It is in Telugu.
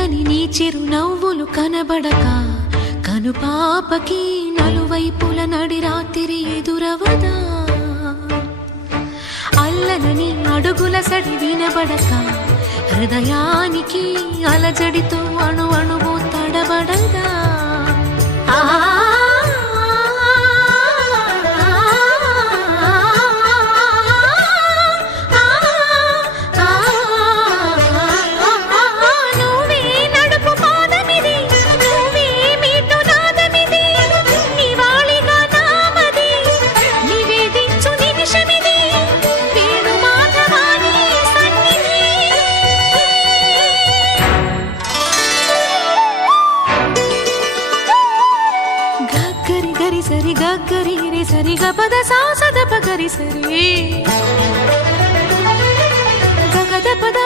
చల్లని నీ చిరునవ్వులు కనబడక కనుపాపకి నలువైపుల నడి రాత్రి ఎదురవదా అల్లనని అడుగుల సడి వినబడక హృదయానికి అలజడితో అణు అణువు తడబడదా సరి గగ్గరి రే సరి గపద సాసద పగరి సరి గగద పద